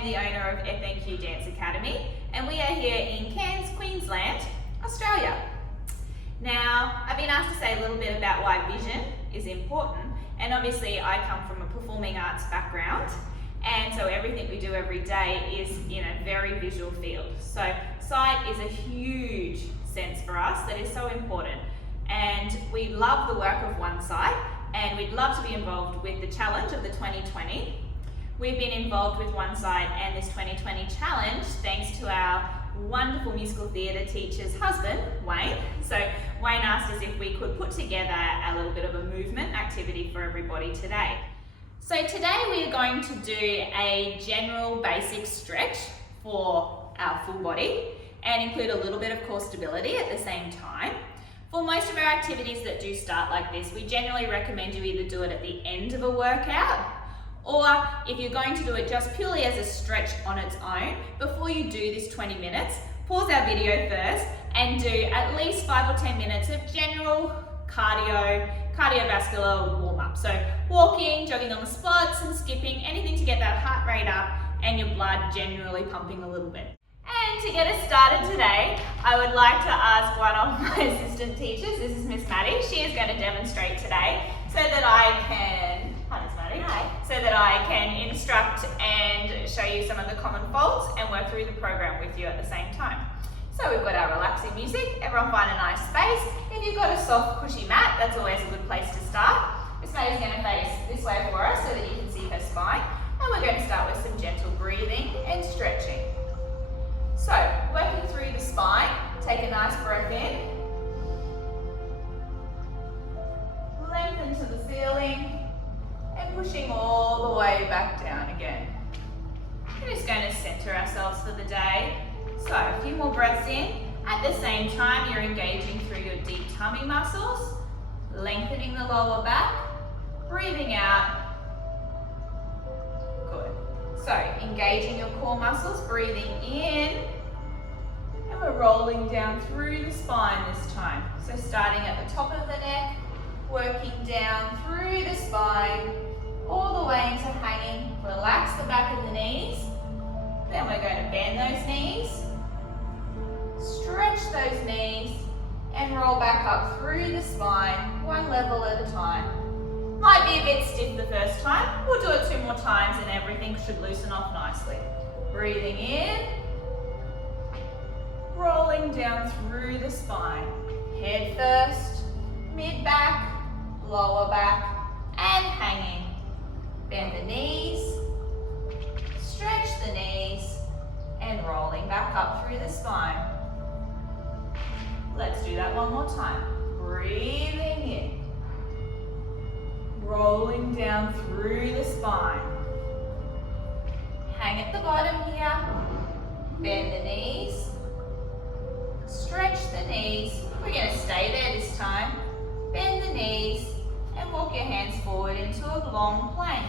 am the owner of FNQ Dance Academy, and we are here in Cairns, Queensland, Australia. Now, I've been asked to say a little bit about why vision is important, and obviously I come from a performing arts background, and so everything we do every day is in a very visual field. So sight is a huge sense for us that is so important, and we love the work of OneSight, and we'd love to be involved with the challenge of the 2020. We've been involved with OneSight and this 2020 challenge thanks to our wonderful musical theatre teacher's husband, Wayne. So Wayne asked us if we could put together a little bit of a movement activity for everybody today. So today we are going to do a general basic stretch for our full body and include a little bit of core stability at the same time. For most of our activities that do start like this, we generally recommend you either do it at the end of a workout, or if you're going to do it just purely as a stretch on its own, before you do this 20 minutes, pause our video first and do at least 5 or 10 minutes of general cardiovascular warm-up. So walking, jogging on the spots and skipping, anything to get that heart rate up and your blood generally pumping a little bit. And to get us started today, I would like to ask one of my assistant teachers, this is Miss Maddie, she is going to demonstrate today so that I can, hi Miss Maddie, hi, so that I can instruct and show you some of the common faults and work through the program with you at the same time. So we've got our relaxing music, everyone find a nice space. If you've got a soft cushy mat, that's always a good place to start. Miss Maddie's going to face this way for us so that you can see her spine, and we're going to start with some gentle breathing and stretching. So, working through the spine, take a nice breath in, lengthen to the ceiling, and pushing all the way back down again. We're just going to center ourselves for the day. So, a few more breaths in. At the same time, you're engaging through your deep tummy muscles, lengthening the lower back, breathing out. Good. So, engaging your core muscles, breathing in, and we're rolling down through the spine this time. So starting at the top of the neck, working down through the spine, all the way into hanging. Relax the back of the knees. Then we're going to bend those knees, stretch those knees, and roll back up through the spine, one level at a time. Might be a bit stiff the first time. We'll do it 2 more times and everything should loosen off nicely. Breathing in, rolling down through the spine. Head first, mid back, lower back, and hanging. Bend the knees, stretch the knees, and rolling back up through the spine. Let's do that one more time. Breathing in. Rolling down through the spine. Hang at the bottom here. Bend the knees. Stretch the knees. We're going to stay there this time. Bend the knees and walk your hands forward into a long plank.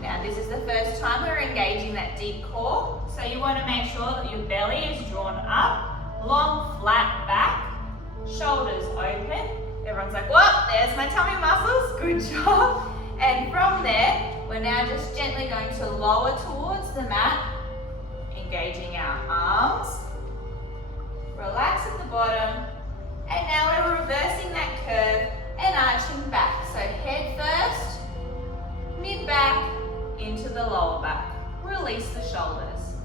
Now this is the first time we're engaging that deep core, so you want to make sure that your belly is drawn up, long flat back, shoulders open. Everyone's like, well, there's my tummy muscles, good job. And from there, we're now just gently going to lower towards the mat, engaging our arms, relax at the bottom, and now we're reversing that curve and arching back. So head first, mid back, into the lower back. Release the shoulders,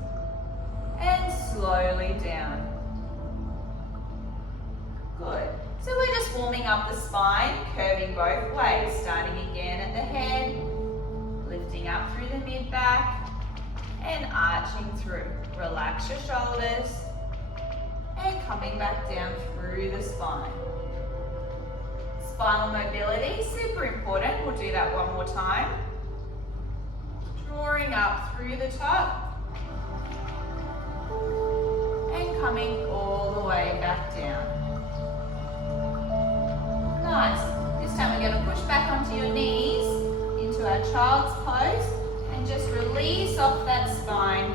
and slowly down. Good. So we're just warming up the spine, curving both ways, starting again at the head, lifting up through the mid-back, and arching through. Relax your shoulders, and coming back down through the spine. Spinal mobility, super important. We'll do that one more time. Drawing up through the top, and coming all the way back down. Nice. This time we're going to push back onto your knees into our child's pose and just release off that spine.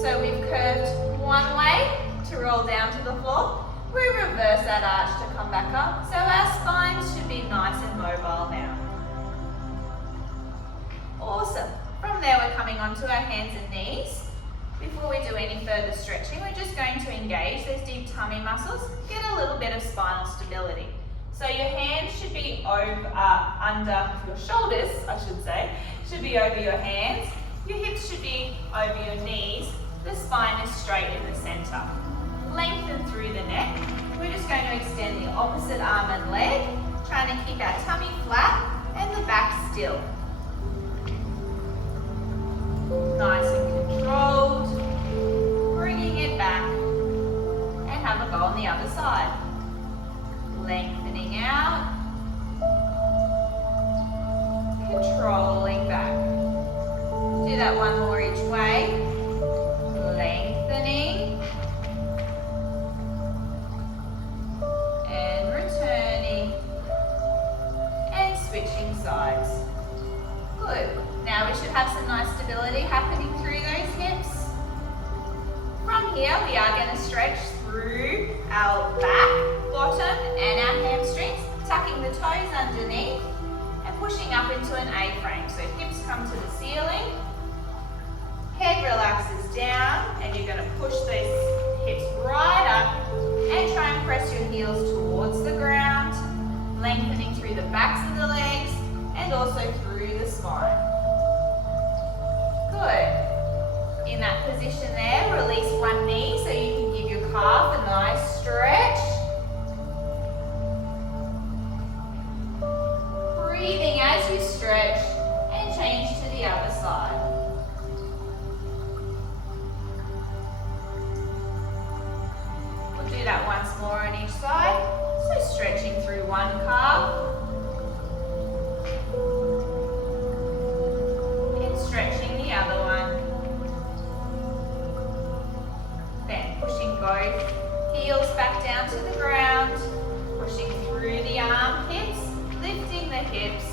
So we've curved one way to roll down to the floor. We reverse that arch to come back up. So our spines should be nice and mobile now. Awesome. there, we're coming onto our hands and knees. Before we do any further stretching, we're just going to engage those deep tummy muscles, get a little bit of spinal stability. So your hands should be under your shoulders, I should say, should be over your hands. Your hips should be over your knees. The spine is straight in the center. Lengthen through the neck. We're just going to extend the opposite arm and leg, trying to keep our tummy flat and the back still. Nice and controlled. Bringing it back. And have a go on the other side. Lengthening out. Controlling back. Do that one more each way. Lengthening. And returning. And switching sides. Good. Now we should have some nice stability happening through those hips. From here, we are going to stretch through our back, bottom, and our hamstrings, tucking the toes underneath and pushing up into an A-frame. So hips come to the ceiling, head relaxes down, and you're going to push those hips right up and try and press your heels towards the ground, lengthening through the backs of the legs and also through the spine. Good. In that position there, release one knee so you can give your calf a nice stretch. Breathing as you stretch and change to the other side. We'll do that once more on each side. So stretching through one calf. And stretching the other one. Then pushing both heels back down to the ground, pushing through the armpits, lifting the hips,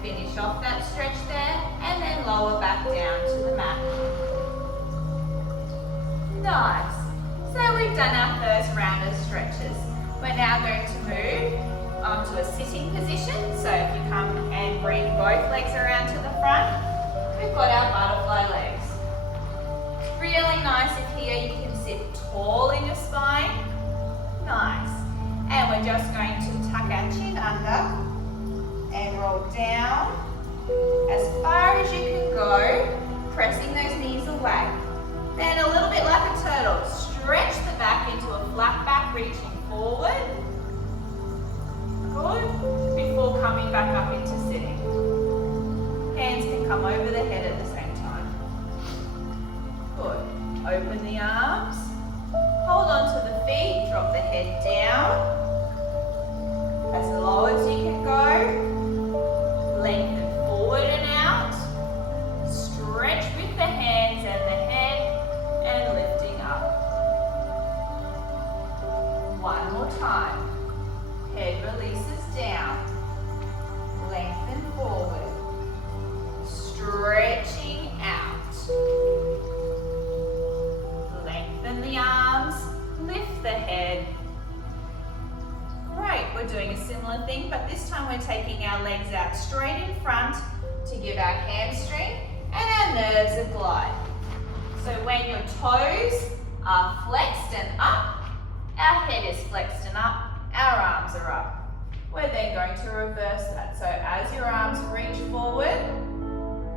finish off that stretch there, and then lower back down to the mat. Nice. So we've done our first round of stretches. We're now going to move onto a sitting position. So if you come and bring both legs around to the front, we've got our butterfly legs. It's really nice if here you can sit tall in your spine. Nice. And we're just going to tuck our chin under and roll down as far as you can go, pressing those knees away. Then a little bit like a turtle, stretch the back into a flat back, reaching forward. Good. Before coming back up into sitting. Hands can come over the head at the same time. Good. Open the arms. Hold on to the feet. Drop the head down. As low as you can go. Lengthen forward and out. Stretch with the hands and the head and lifting up. One more time. Head releases down. Lengthen forward. Stretching out. Lengthen the arms. Lift the head. Great, we're doing a similar thing, but this time we're taking our legs out straight in front to give our hamstring and our nerves a glide. So when your toes are flexed and up, our head is flexed and up, our arms are up. We're then going to reverse that. So as your arms reach forward,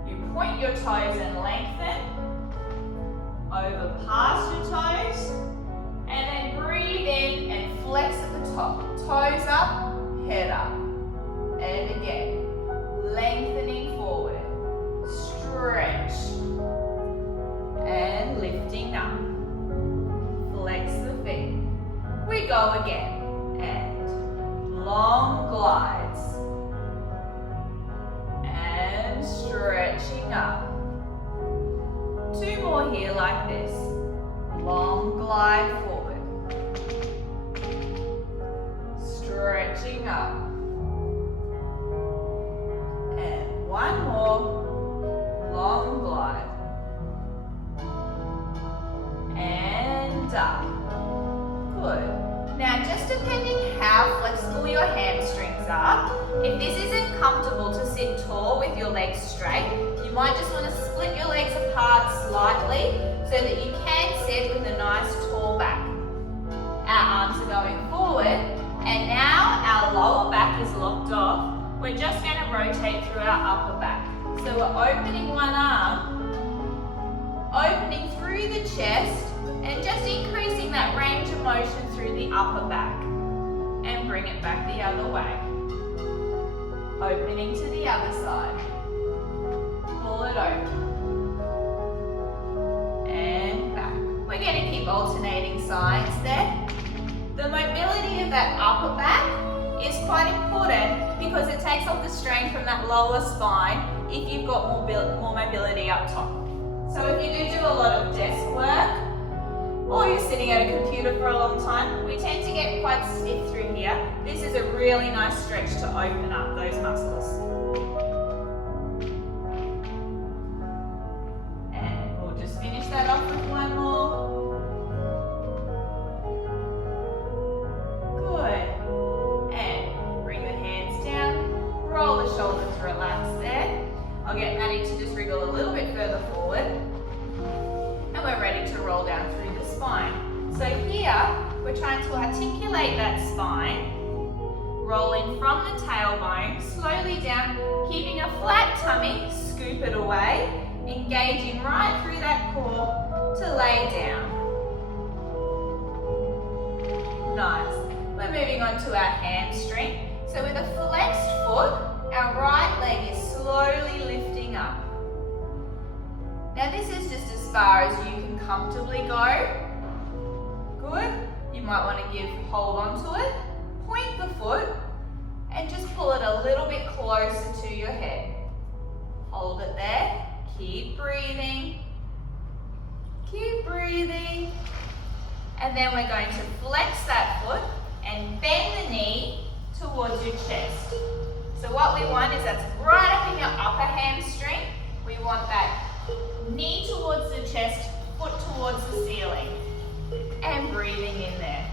you point your toes and lengthen over past your toes, and then breathe in and flex at the top. Toes up, head up. And again, lengthening forward. Stretch. And lifting up. Flex the feet. We go again. And long glides. And stretching up. Two more here like this. Long glide forward. Stretching up. And one more. Long glide. And up. Good. Now just depending how flexible your hamstrings up. If this isn't comfortable to sit tall with your legs straight, you might just want to split your legs apart slightly so that you can sit with a nice tall back. Our arms are going forward, and now our lower back is locked off. We're just going to rotate through our upper back. So we're opening one arm, opening through the chest, and just increasing that range of motion through the upper back. And bring it back the other way. Opening to the other side. Pull it open. And back. We're going to keep alternating sides there. The mobility of that upper back is quite important because it takes off the strain from that lower spine if you've got more mobility up top. So if you do a lot of desk work, or you're sitting at a computer for a long time, we tend to get quite stiff through here. This is a really nice stretch to open up those muscles. And we'll just finish that off with one more. Good. And bring the hands down, roll the shoulders, relax there. I'll get Maddie to just wriggle a little bit further forward. And we're ready to roll down through the spine. So here, we're trying to articulate that spine, rolling from the tailbone, slowly down, keeping a flat tummy, scoop it away, engaging right through that core to lay down. Nice. We're moving on to our hamstring. So with a flexed foot, our right leg is slowly lifting up. Now this is just as far as you can comfortably go. Good. You might want to hold on to it, point the foot, and just pull it a little bit closer to your head. Hold it there. Keep breathing. Keep breathing. And then we're going to flex that foot and bend the knee towards your chest. So what we want is that's right up in your upper hamstring. We want that knee towards the chest, foot towards the ceiling. And breathing in there.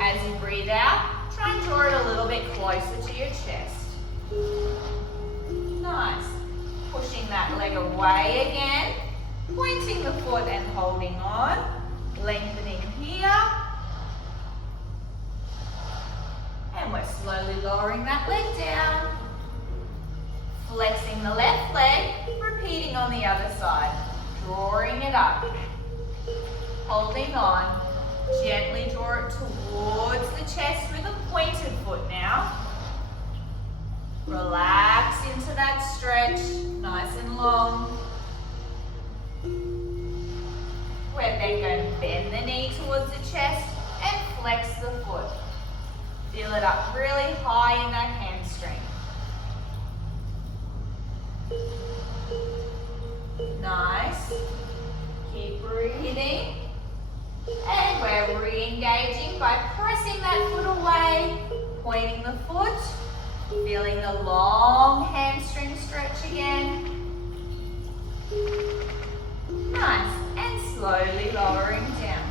As you breathe out, try and draw it a little bit closer to your chest. Nice. Pushing that leg away again. Pointing the foot and holding on. Lengthening here. And we're slowly lowering that leg down. Flexing the left leg, repeating on the other side. Drawing it up. Holding on. Gently draw it towards the chest with a pointed foot now. Relax into that stretch, nice and long. We're then going to bend the knee towards the chest and flex the foot. Feel it up really high in that hamstring. Nice. Keep breathing. And we're re-engaging by pressing that foot away, pointing the foot, feeling the long hamstring stretch again. Nice. And slowly lowering down.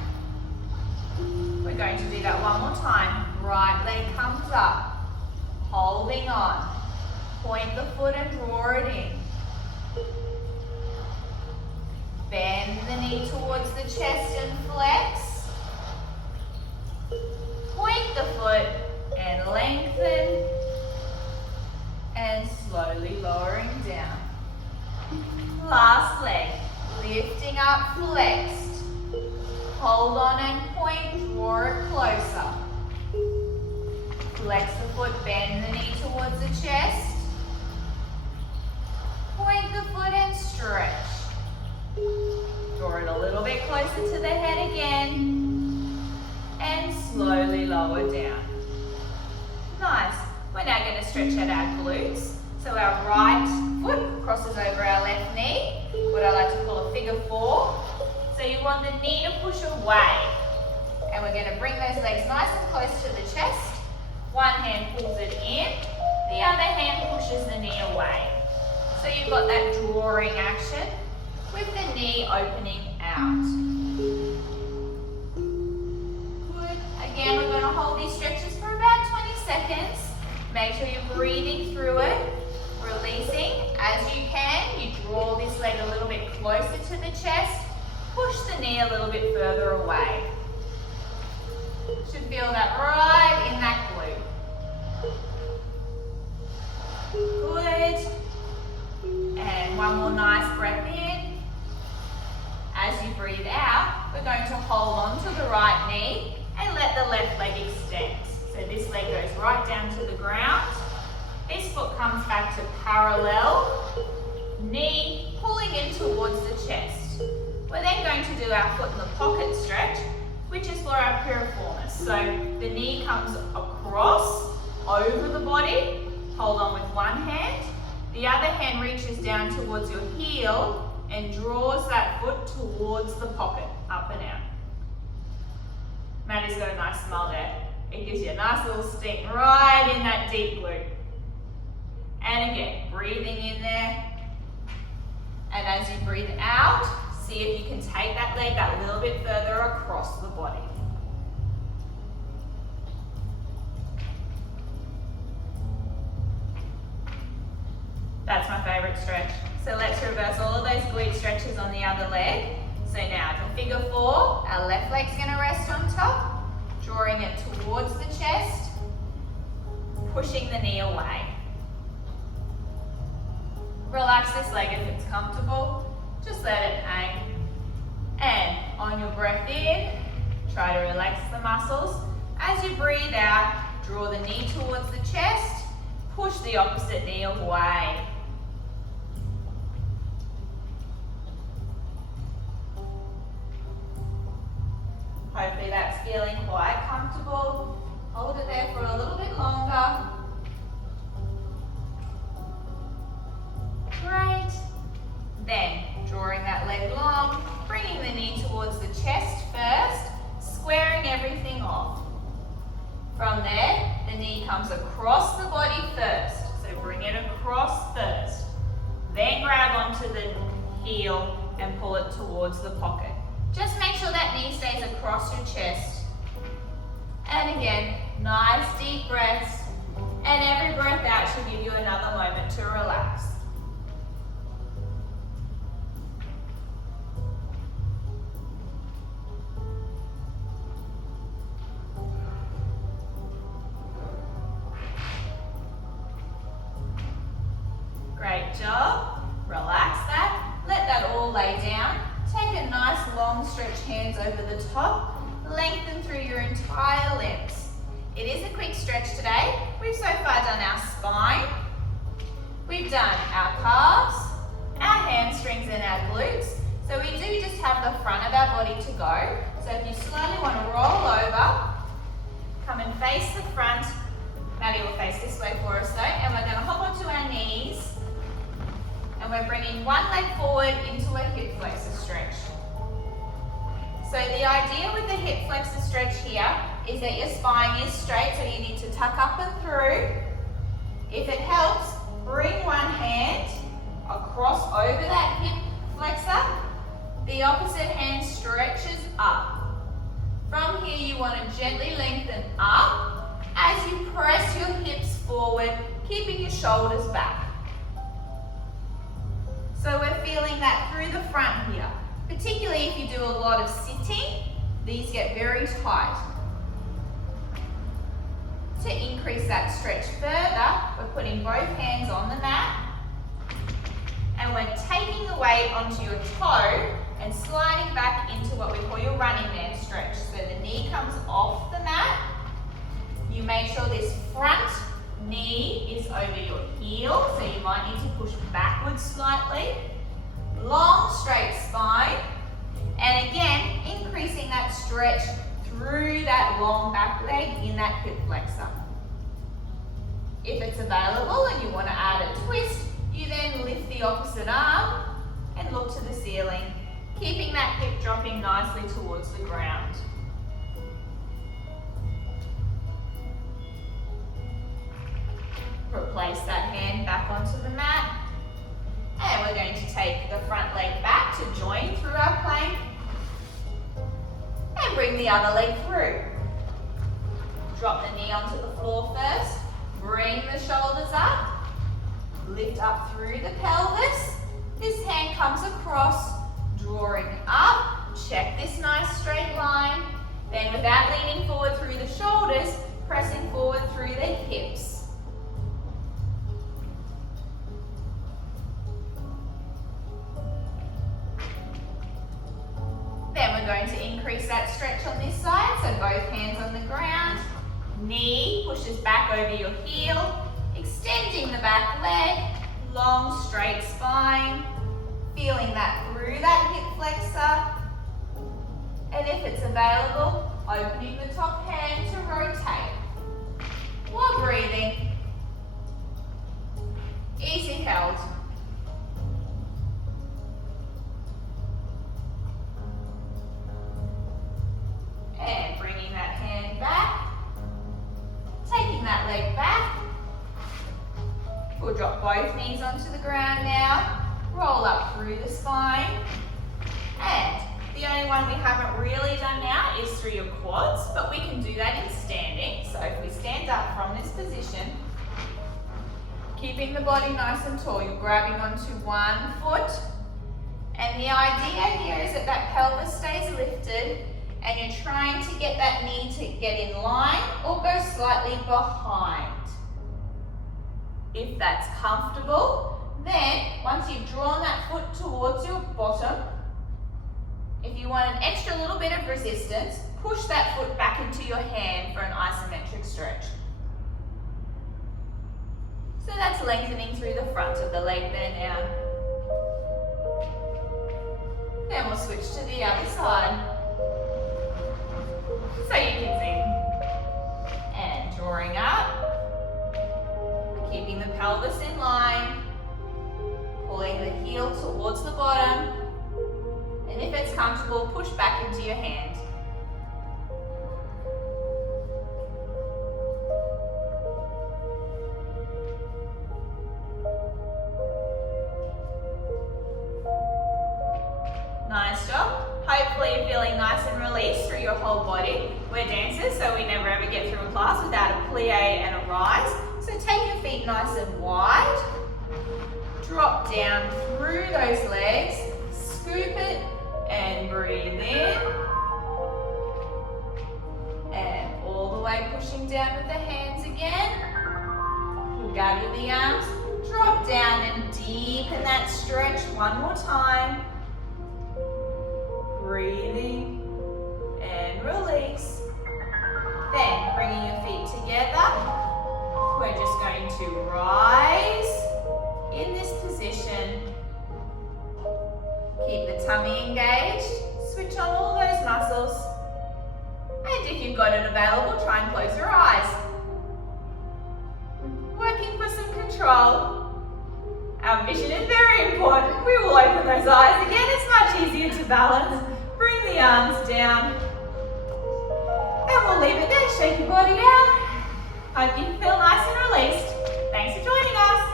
We're going to do that one more time. Right leg comes up, holding on. Point the foot and draw it in. Bend the knee towards the chest and flex. Point the foot and lengthen. And slowly lowering down. Last leg. Lifting up, flexed. Hold on and point, draw it closer. Flex the foot, bend the knee towards the chest. Point the foot and stretch. Draw it a little bit closer to the head again. And slowly lower down. Nice. We're now going to stretch out our glutes. So our right foot crosses over our left knee. What I like to call a figure four. So you want the knee to push away. And we're going to bring those legs nice and close to the chest. One hand pulls it in. The other hand pushes the knee away. So you've got that drawing action with the knee opening out. Good. Again, we're going to hold these stretches for about 20 seconds. Make sure you're breathing through it, releasing. As you can, you draw this leg a little bit closer to the chest, push the knee a little bit further away. Should feel that right in that glute. Good. And one more nice breath in. As you breathe out, we're going to hold on to the right knee and let the left leg extend. So this leg goes right down to the ground. This foot comes back to parallel. Knee pulling in towards the chest. We're then going to do our foot in the pocket stretch, which is for our piriformis. So the knee comes across, over the body. Hold on with one hand. The other hand reaches down towards your heel and draws that foot towards the pocket, up and out. Maddie's got a nice smile there. It gives you a nice little sting right in that deep glute. And again, breathing in there. And as you breathe out, see if you can take that leg that little bit further across the body. That's my favorite stretch. So let's reverse all of those glute stretches on the other leg. So now to figure 4, our left leg's gonna rest on top, drawing it towards the chest, pushing the knee away. Relax this leg if it's comfortable, just let it hang. And on your breath in, try to relax the muscles. As you breathe out, draw the knee towards the chest, push the opposite knee away. Hopefully that's feeling quite comfortable. Hold it there for a little bit longer. Great. Then, drawing that leg long, bringing the knee towards the chest first, squaring everything off. From there, the knee comes across the body first. So bring it across first. Then grab onto the heel and pull it towards the pocket. Just make sure that knee stays across your chest. And again, nice deep breaths. And every breath out should give you another moment to relax. Great job. Relax that. Let that all lay down. Take a nice long stretch, hands over the top. Lengthen through your entire limbs. It is a quick stretch today. We've so far done our spine. We've done our calves, our hamstrings and our glutes. So we do just have the front of our body to go. So if you slowly want to roll over, come and face the front. Maddie will face this way for us though. And we're going to hop onto our knees. And we're bringing one leg forward into a hip flexor stretch. So the idea with the hip flexor stretch here is that your spine is straight, so you need to tuck up and through. If it helps, bring one hand across over that hip flexor. The opposite hand stretches up. From here, you want to gently lengthen up as you press your hips forward, keeping your shoulders back. So we're feeling that through the front here. Particularly if you do a lot of sitting, these get very tight. To increase that stretch further, we're putting both hands on the mat and we're taking the weight onto your toe and sliding back into what we call your running man stretch. So the knee comes off the mat. You make sure this front knee is over your heel, so you might need to push backwards slightly. Long straight spine, and again increasing that stretch through that long back leg in that hip flexor. If it's available and you want to add a twist, you then lift the opposite arm and look to the ceiling, keeping that hip dropping nicely towards the ground. Replace that hand back onto the mat. And we're going to take the front leg back to join through our plank. And bring the other leg through. Drop the knee onto the floor first. Bring the shoulders up. Lift up through the pelvis. This hand comes across, drawing up. Check this nice straight line. Then without leaning forward through the shoulders, pressing forward through the hips. Then we're going to increase that stretch on this side, so both hands on the ground. Knee pushes back over your heel, extending the back leg, long straight spine, feeling that through that hip flexor. And if it's available, opening the top hand to rotate. While breathing, easy held. And bringing that hand back, taking that leg back. We'll drop both knees onto the ground now, roll up through the spine, and the only one we haven't really done now is through your quads, but we can do that in standing. So if we stand up from this position, keeping the body nice and tall, you're grabbing onto one foot, and the idea here is that that pelvis stays lifted, and you're trying to get that knee to get in line or go slightly behind. If that's comfortable, then once you've drawn that foot towards your bottom, if you want an extra little bit of resistance, push that foot back into your hand for an isometric stretch. So that's lengthening through the front of the leg there now. Then we'll switch to the other side. So you can see. And drawing up, keeping the pelvis in line, pulling the heel towards the bottom. And if it's comfortable, push back into your hand. Nice job. Hopefully you're feeling nice and released through your whole body. We're dancers, so we never ever get through a class without a plie and a rise. So take your feet nice and wide. Drop down through those legs. Scoop it. And breathe in, and all the way pushing down with the hands again. We'll gather the arms, drop down and deepen that stretch one more time. Breathing and release. Then bringing your feet together, we're just going to rise in this position. Keep the tummy engaged, switch on all those muscles, and if you've got it available, try and close your eyes. Working for some control. Our vision is very important. We will open those eyes again. It's much easier to balance. Bring the arms down, and we'll leave it there. Shake your body out. Hope you feel nice and released. Thanks for joining us.